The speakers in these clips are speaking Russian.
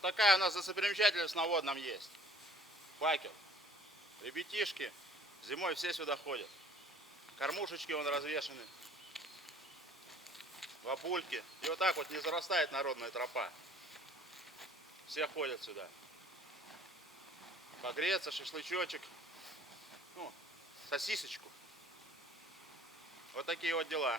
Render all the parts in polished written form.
Вот такая у нас достопримечательность на Водном есть. Факел. Ребятишки зимой все сюда ходят. Кормушечки вон развешаны. Бабульки. И вот так вот не зарастает народная тропа. Все ходят сюда. Погреться, шашлычочек. Ну, сосисочку. Вот такие вот дела.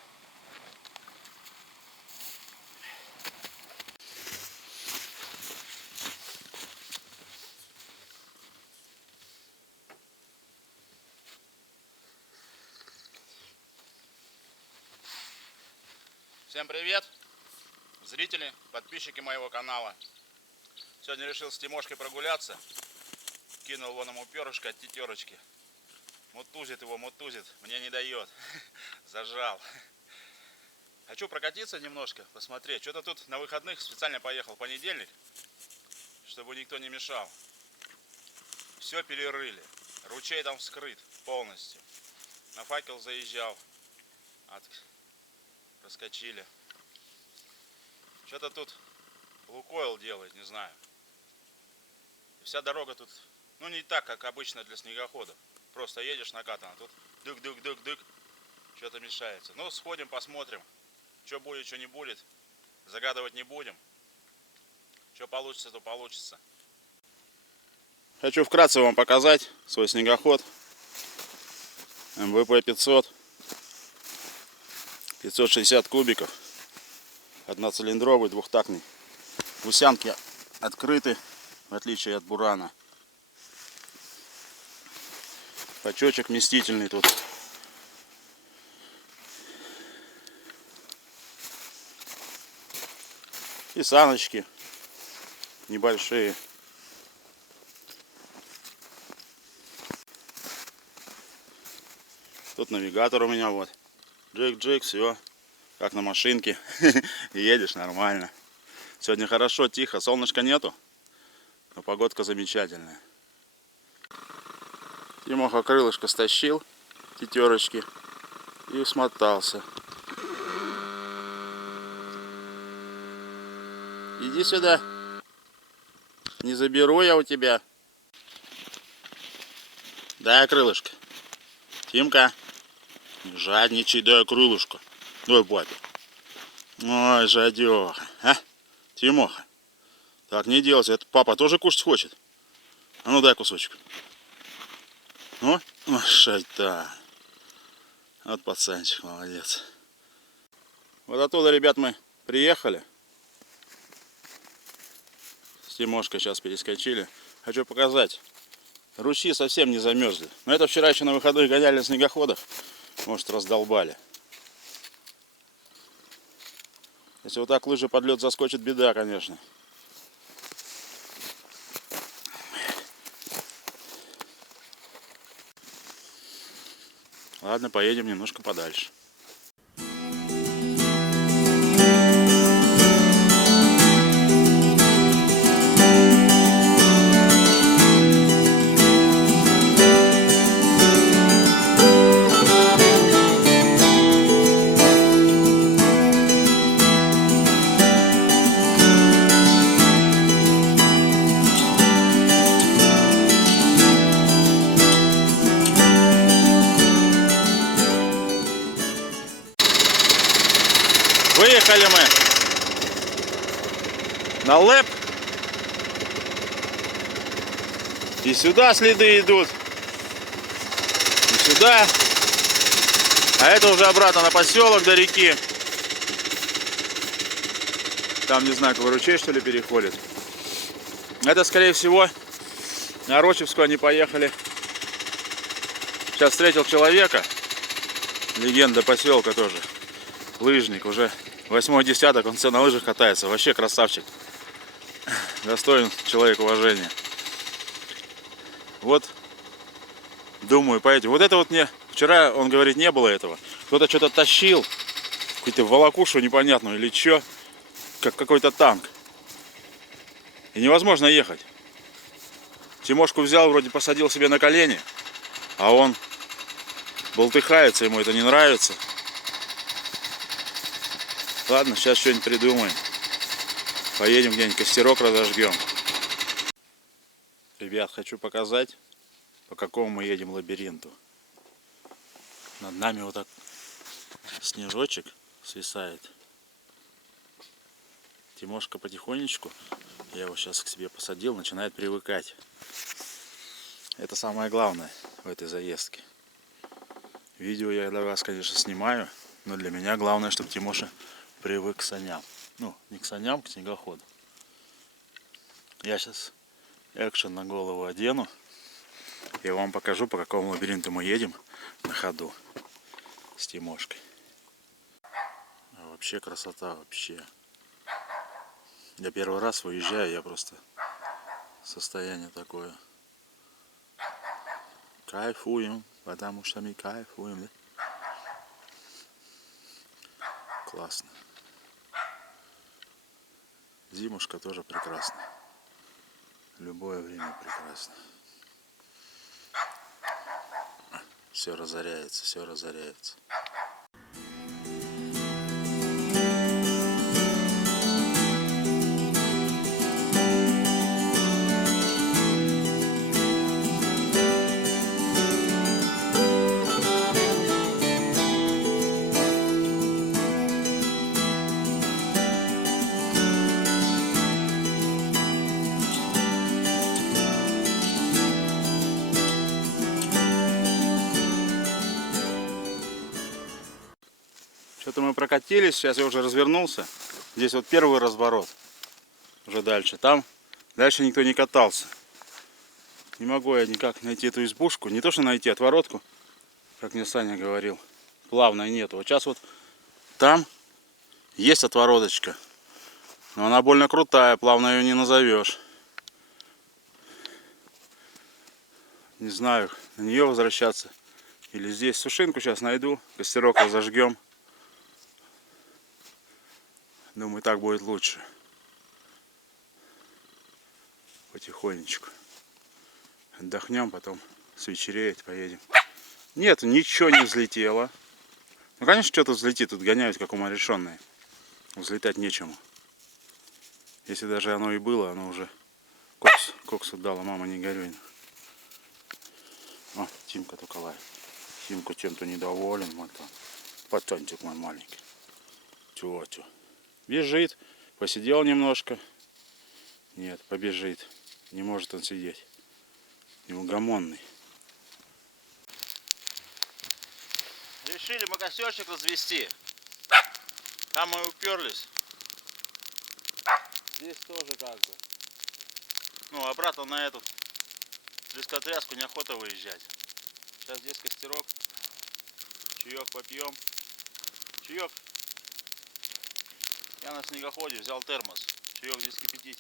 Всем привет, зрители, подписчики моего канала. Сегодня решил с Тимошкой прогуляться. Кинул вон ему перышко от тетерочки. Мутузит его, мутузит, мне не дает. Зажал. Хочу прокатиться немножко, посмотреть. Что-то тут на выходных специально поехал в понедельник, чтобы никто не мешал. Все перерыли. Ручей там вскрыт полностью. На Факел заезжал. Проскочили. Что-то тут Лукойл делает, не знаю. И вся дорога тут, ну, не так, как обычно для снегоходов. Просто едешь накатано, тут дык-дык-дык-дык. Что-то мешается. Ну, сходим, посмотрим. Что будет, что не будет. Загадывать не будем. Что получится, то получится. Хочу вкратце вам показать свой снегоход. МВП 500. 560 кубиков, одноцилиндровый, двухтактный. Гусянки открыты, в отличие от Бурана. Бачочек вместительный тут. И саночки небольшие. Тут навигатор у меня вот. Джик-джик, все, как на машинке. Едешь нормально. Сегодня хорошо, тихо, солнышка нету, но погодка замечательная. Тимоха крылышко стащил, тетерочки, и смотался. Иди сюда. Не заберу я у тебя. Дай крылышко. Тимка. Не жадничай, дай крылышко. Дай папе. Ой, жадеха. А? Тимоха. Так не делайте. Это папа тоже кушать хочет. А ну дай кусочек. Ну, шайтан. Вот пацанчик, молодец. Вот оттуда, ребят, мы приехали. С Тимошкой сейчас перескочили. Хочу показать. Ручьи совсем не замерзли. Но это вчера еще на выходных гоняли на снегоходах. Может, раздолбали. Если вот так лыжи под лед заскочит, беда, конечно. Ладно, поедем немножко подальше. Выехали мы на ЛЭП. И сюда следы идут. И сюда. А это уже обратно на поселок до реки. Там, не знаю, какой ручей, что ли, переходит. Это, скорее всего, на Рочевскую они поехали. Сейчас встретил человека. Легенда поселка тоже. Лыжник, уже 8-й десяток, он все на лыжах катается. Вообще красавчик. Достоин человек уважения. Вот, думаю, поедем. Вот это вот мне, вчера, он говорит, не было этого. Кто-то что-то тащил, какую-то волокушу непонятную или что, как какой-то танк. И невозможно ехать. Тимошку взял, вроде посадил себе на колени, а он болтыхается, ему это не нравится. Ладно, сейчас что-нибудь придумаем. Поедем где-нибудь, костерок разожгем. Ребят, хочу показать, по какому мы едем лабиринту. Над нами вот так снежочек свисает. Тимошка потихонечку, я его сейчас к себе посадил, начинает привыкать. Это самое главное в этой заездке. Видео я для вас, конечно, снимаю, но для меня главное, чтобы Тимоша привык к саням. Ну, не к саням, к снегоходу. Я сейчас экшен на голову одену. Я вам покажу, по какому лабиринту мы едем на ходу с Тимошкой. А вообще красота, вообще. Я первый раз выезжаю, я просто состояние такое. Кайфуем, потому что мы кайфуем, да? Классно. Зимушка тоже прекрасна. Любое время прекрасно. Все разоряется, все разоряется. Что-то мы прокатились, сейчас я уже развернулся. Здесь вот первый разворот. Уже дальше. Там дальше никто не катался. Не могу я никак найти эту избушку. Не то что найти отворотку, как мне Саня говорил. Плавной нету. Вот сейчас вот там есть отвороточка. Но она больно крутая, плавно ее не назовешь. Не знаю, на нее возвращаться или здесь. Сушинку сейчас найду, костерок разожгем. Думаю, так будет лучше. Потихонечку. Отдохнем, потом свечереет, поедем. Нет, ничего не взлетело. Ну, конечно, что-то взлетит. Тут гоняют, как умалишенные. Взлетать нечему. Если даже оно и было, оно уже кокс отдало. Мама, не горюй. О, Тимка только лает. Тимка чем-то недоволен. Вот он. Пацанчик мой маленький. Чего? Бежит. Посидел немножко. Нет, побежит. Не может он сидеть. Неугомонный. Решили мы костерчик развести. Там мы уперлись. Здесь тоже как бы. Ну, обратно на эту трескотряску неохота выезжать. Сейчас здесь костерок. Чаек попьем. Чаек. Я на снегоходе взял термос. Чаек здесь кипятить.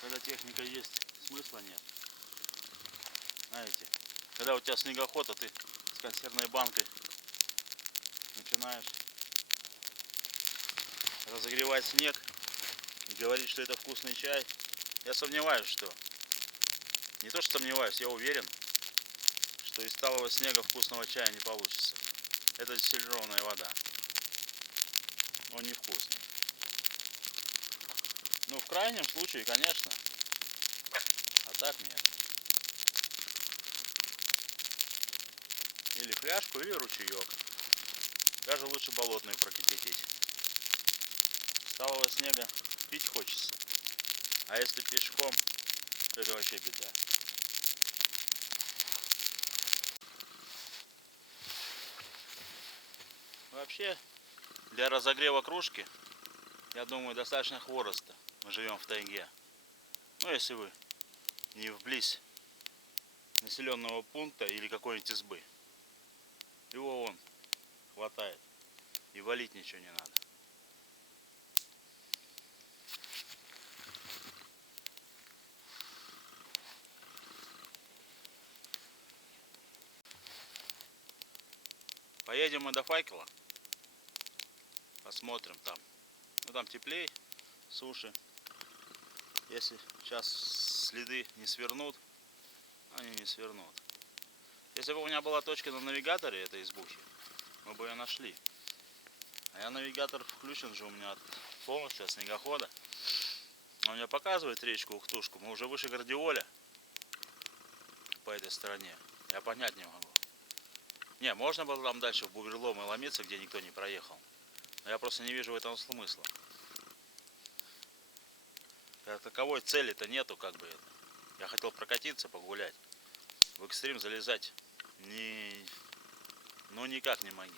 Когда техника есть, смысла нет. Знаете, когда у тебя снегоход, а ты с консервной банкой начинаешь разогревать снег и говорить, что это вкусный чай. Я сомневаюсь, что... Не то, что сомневаюсь, я уверен, что из талого снега вкусного чая не получится. Это дистиллированная вода. Он невкусный. Ну, в крайнем случае, конечно. А так нет. Или фляжку, или ручеек. Даже лучше болотную прокипятить. С талого снега пить хочется. А если пешком, то это вообще беда. Вообще, для разогрева кружки, я думаю, достаточно хвороста. Мы живем в тайге. Ну, если вы не вблизь населенного пункта или какой-нибудь избы. Его вон хватает. И валить ничего не надо. Поедем мы до факела. Посмотрим там. Ну там теплее, суше. Если сейчас следы не свернут, они не свернут. Если бы у меня была точка на навигаторе этой избухи, мы бы ее нашли. А я навигатор включен же у меня полностью от снегохода. Он мне показывает речку Ухтушку. Мы уже выше Гардиоля. По этой стороне. Я понять не могу. Не, можно было там дальше в Буверлом и ломиться, где никто не проехал. Но я просто не вижу в этом смысла. Как таковой цели-то нету, как бы. Я хотел прокатиться, погулять. В экстрим залезать ну никак не могу.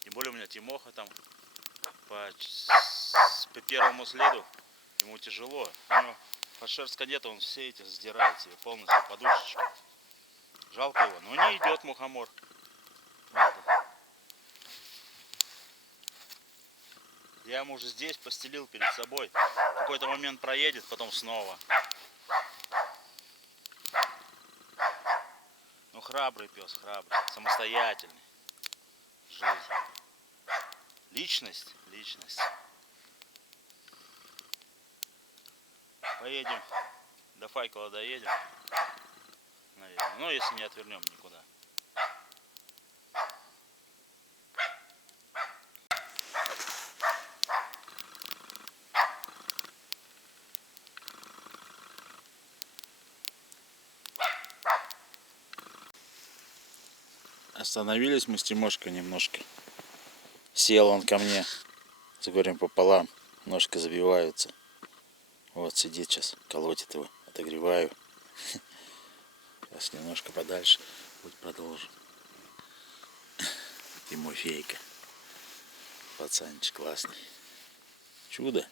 Тем более у меня Тимоха там по первому следу. Ему тяжело. У него подшерстка нет, он все эти сдирает себе полностью подушечки. Жалко его. Но не идет мухомор. Я ему уже здесь постелил перед собой. В какой-то момент проедет, потом снова. Ну храбрый пес, храбрый. Самостоятельный. Жизнь. Личность. Поедем. До Файкова доедем. Наверное. Ну, если не отвернем никуда. Остановились мы с Тимошкой немножко. Сел он ко мне с горем пополам. Ножка забиваются. Вот сидит сейчас, колотит его. Отогреваю. Сейчас немножко подальше. Путь продолжим. Тимофейка. Пацанчик классный. Чудо,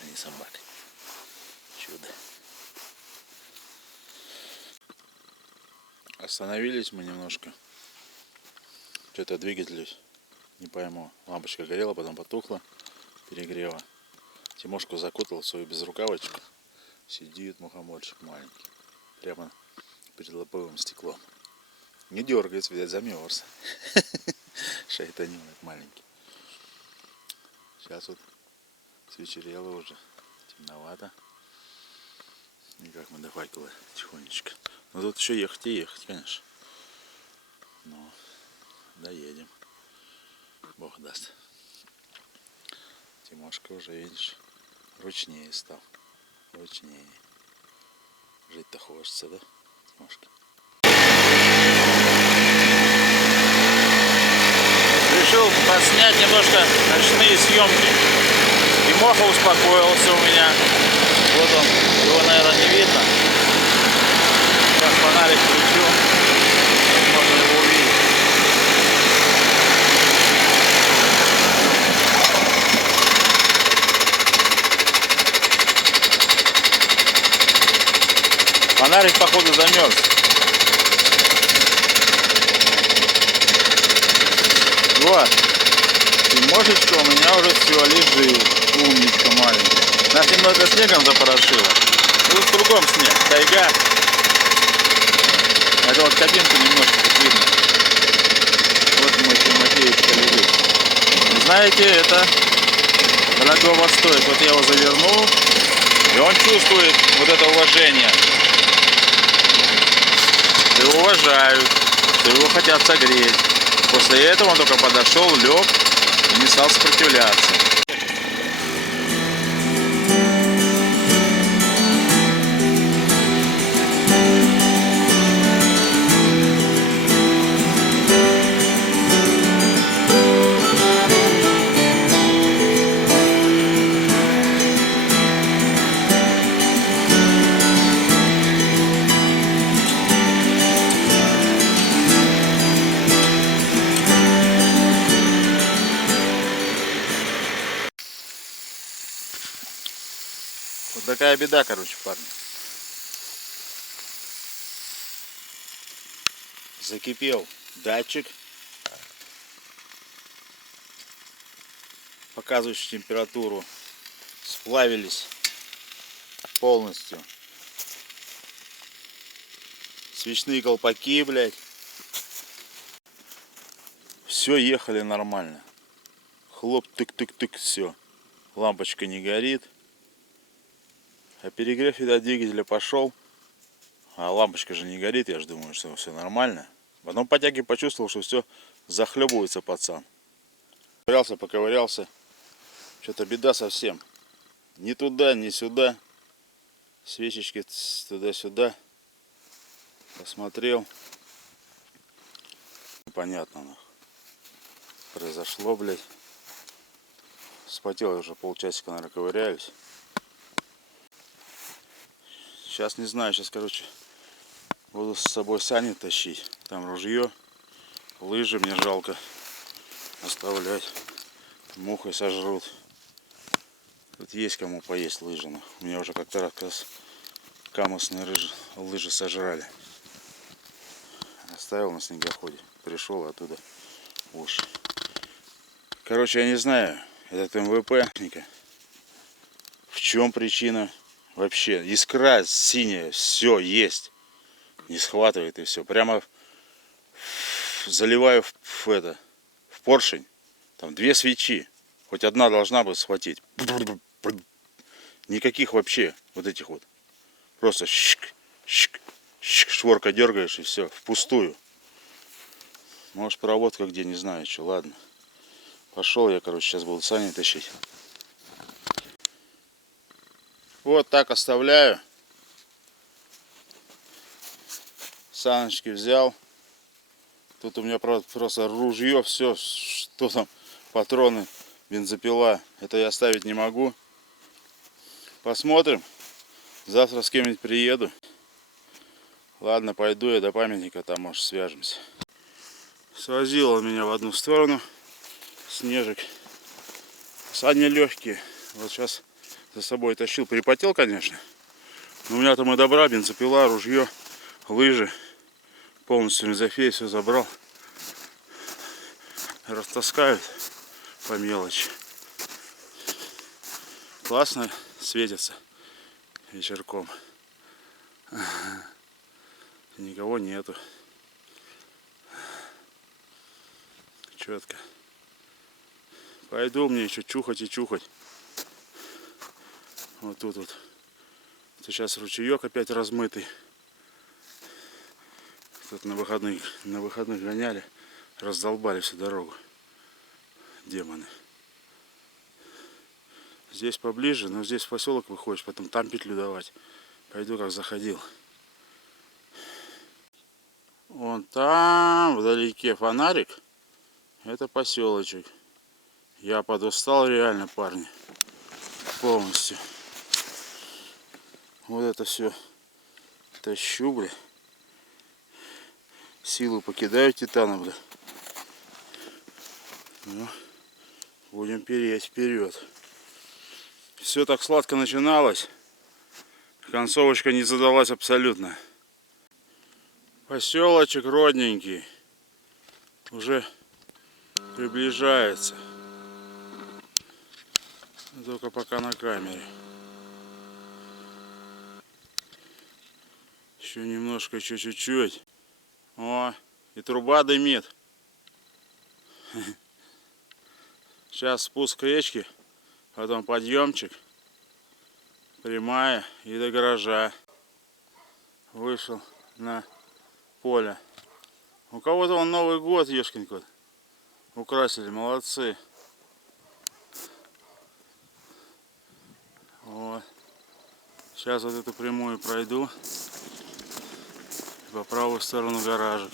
а не собака. Чудо. Остановились мы немножко. Что-то двигатель, не пойму. Лампочка горела, потом потухла. Перегрева. Тимошку закутал в свою безрукавочку. Сидит мухоморчик маленький. Прямо перед лобовым стеклом. Не дергается, видать, замерз. Шайтанёнок маленький. Сейчас вот свечерело уже. Темновато. Никак мы до Факела тихонечко. Но тут еще ехать и ехать, конечно. Но доедем. Бог даст. Тимошка уже, видишь, ручнее стал. Ручнее. Жить-то хочется, да, Тимошка? Решил подснять немножко ночные съемки. Тимоха успокоился у меня. Вот он, его, наверное, не видно. Сейчас фонарик включу. Можно его увидеть. Фонарик, походу, замерз. Вот. Тимошечка у меня уже все лежит. Умничка маленькая. Нас немного снегом запорошило. Тут кругом снег. Тайга. Это вот кабинку немножко тут видно. Вот мой Тимофеечка лежит. Знаете, это дорогого стоит. Вот я его завернул. И он чувствует вот это уважение. Его уважают, что его хотят согреть. После этого он только подошел, лег и не стал сопротивляться. Вот такая беда, короче, парни. Закипел датчик, показывающий температуру. Сплавились полностью свечные колпаки, блядь. Все, ехали нормально. Хлоп, тык-тык-тык, все. Лампочка не горит. А перегрев, видать, двигателя пошел. А лампочка же не горит, я же думаю, что все нормально. Потом по тяге почувствовал, что все захлебывается пацан. Поковырялся. Что-то беда совсем. Ни туда, ни сюда. Свечечки туда-сюда. Посмотрел. Непонятно, нахуй. Произошло, блядь. Вспотел уже полчасика, наверное, ковыряюсь. Сейчас не знаю, сейчас, короче, буду с собой сани тащить. Там ружье, лыжи мне жалко оставлять. Мухой сожрут. Тут есть кому поесть лыжи. Но у меня уже как-то раз камусные лыжи сожрали. Оставил на снегоходе. Пришел оттуда. Уж. Короче, я не знаю, этот МВП. В чем причина? Вообще, искра синяя, все есть. Не схватывает и все. Прямо заливаю в поршень. Там 2 свечи. Хоть одна должна бы схватить. Никаких вообще вот этих вот. Просто щик, щик, щик, шворка дергаешь и все. Впустую. Может, проводка где, не знаю, что. Ладно. Пошел я, короче, сейчас буду сани тащить. Вот так оставляю. Саночки взял. Тут у меня просто ружье, все, что там, патроны, бензопила. Это я оставить не могу. Посмотрим. Завтра с кем-нибудь приеду. Ладно, пойду я до памятника, там, может, свяжемся. Свозил он меня в одну сторону. Снежик. Сани легкие. Вот сейчас за собой тащил. Припотел, конечно. Но у меня там и добра, бензопила, ружье, лыжи. Полностью мезофей все забрал. Растаскают по мелочи. Классно светится вечерком. Никого нету. Четко. Пойду мне еще чухать и чухать. Вот тут вот. Сейчас ручеек опять размытый. Тут на выходных гоняли. Раздолбали всю дорогу. Демоны. Здесь поближе, но здесь в поселок выходишь, потом там петлю давать. Пойду как заходил. Вон там вдалеке фонарик. Это поселочек. Я подустал реально, парни. Полностью. Вот это все тащу, бля. Силу покидаю титана, бля. Ну, будем переть вперед. Все так сладко начиналось. Концовочка не задалась абсолютно. Поселочек родненький. Уже приближается. Только пока на камере. Еще немножко, еще чуть-чуть. О, и труба дымит. Сейчас спуск речки, потом подъемчик. Прямая и до гаража. Вышел на поле. У кого-то он Новый год, ешкин кот. Украсили, молодцы. Вот. Сейчас вот эту прямую пройду. По правую сторону гаражик.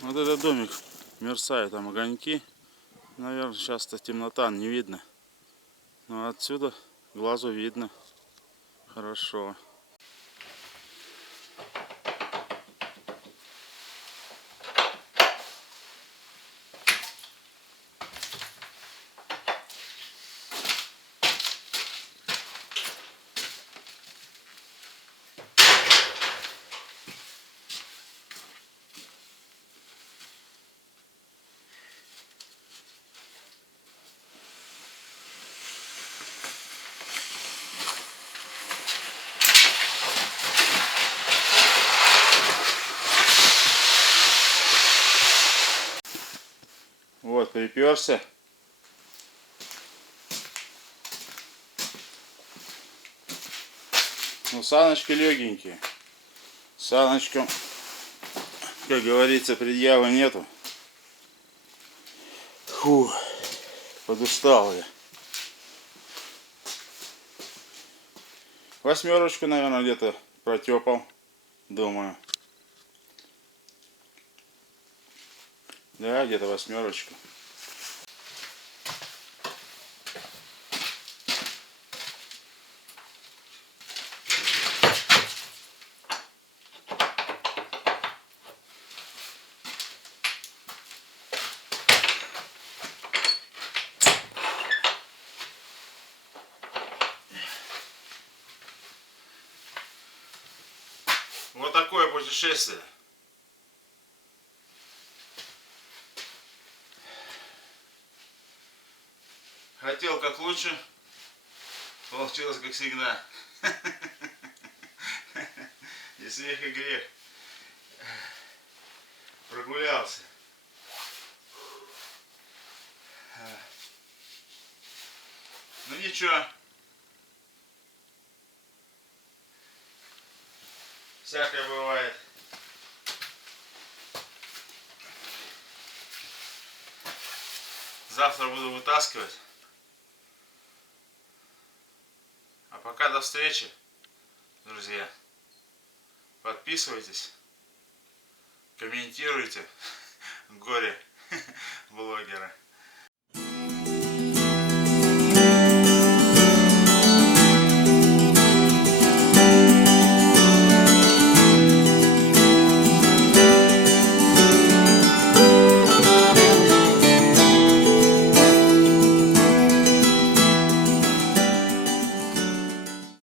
Вот этот домик мерцает, там огоньки. Наверное, сейчас-то темнота, не видно. Но отсюда глазу видно. Хорошо. Вот, приперся. Ну, саночки легенькие. Саночкам, как говорится, предъявы нету. Фу, подустал я. 8, наверное, где-то протепал, думаю. Да, где-то 8. Вот такое путешествие. Хотел как лучше, получилось как всегда. И смех, и грех. Прогулялся. Ну ничего. Всякое бывает. Завтра буду вытаскивать. А пока до встречи, друзья. Подписывайтесь, комментируйте горе блогера.